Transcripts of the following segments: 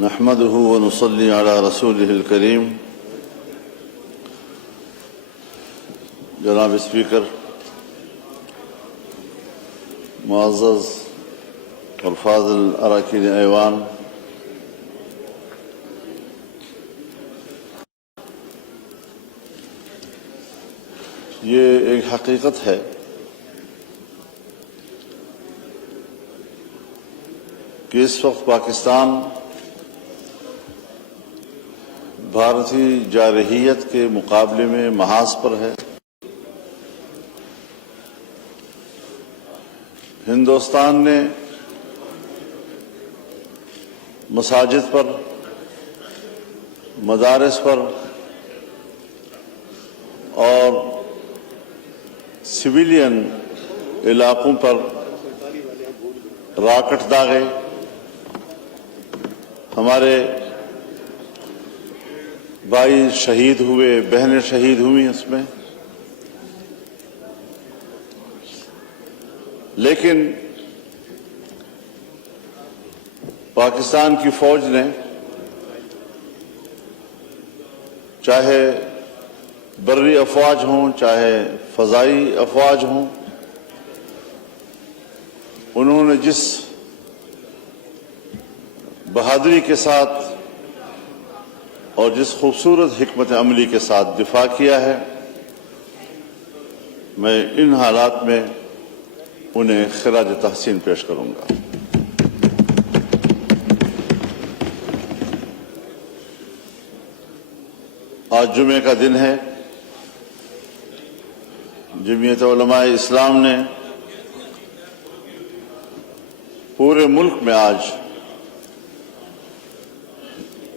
نحمده ونصلي على رسوله الكريم. جناب اسپیکر، معزز اور فاضل اراکین ایوان، یہ ایک حقیقت ہے کہ اس وقت پاکستان بھارتی جارحیت کے مقابلے میں محاذ پر ہے. ہندوستان نے مساجد پر، مدارس پر اور سویلین علاقوں پر راکٹ داغے. ہمارے بھائی شہید ہوئے، بہنیں شہید ہوئی اس میں. لیکن پاکستان کی فوج نے چاہے بری افواج ہوں چاہے فضائی افواج ہوں، انہوں نے جس بہادری کے ساتھ اور جس خوبصورت حکمت عملی کے ساتھ دفاع کیا ہے، میں ان حالات میں انہیں خراج تحسین پیش کروں گا. آج جمعے کا دن ہے. جمعیت علماء اسلام نے پورے ملک میں آج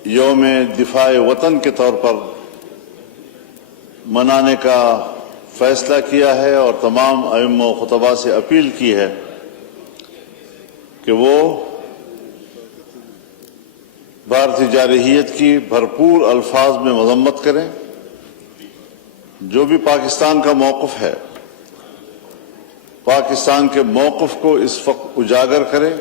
یوم دفاع وطن کے طور پر منانے کا فیصلہ کیا ہے اور تمام ائمہ و خطباء سے اپیل کی ہے کہ وہ بھارتی جارحیت کی بھرپور الفاظ میں مذمت کریں. جو بھی پاکستان کا موقف ہے، پاکستان کے موقف کو اس وقت اجاگر کرے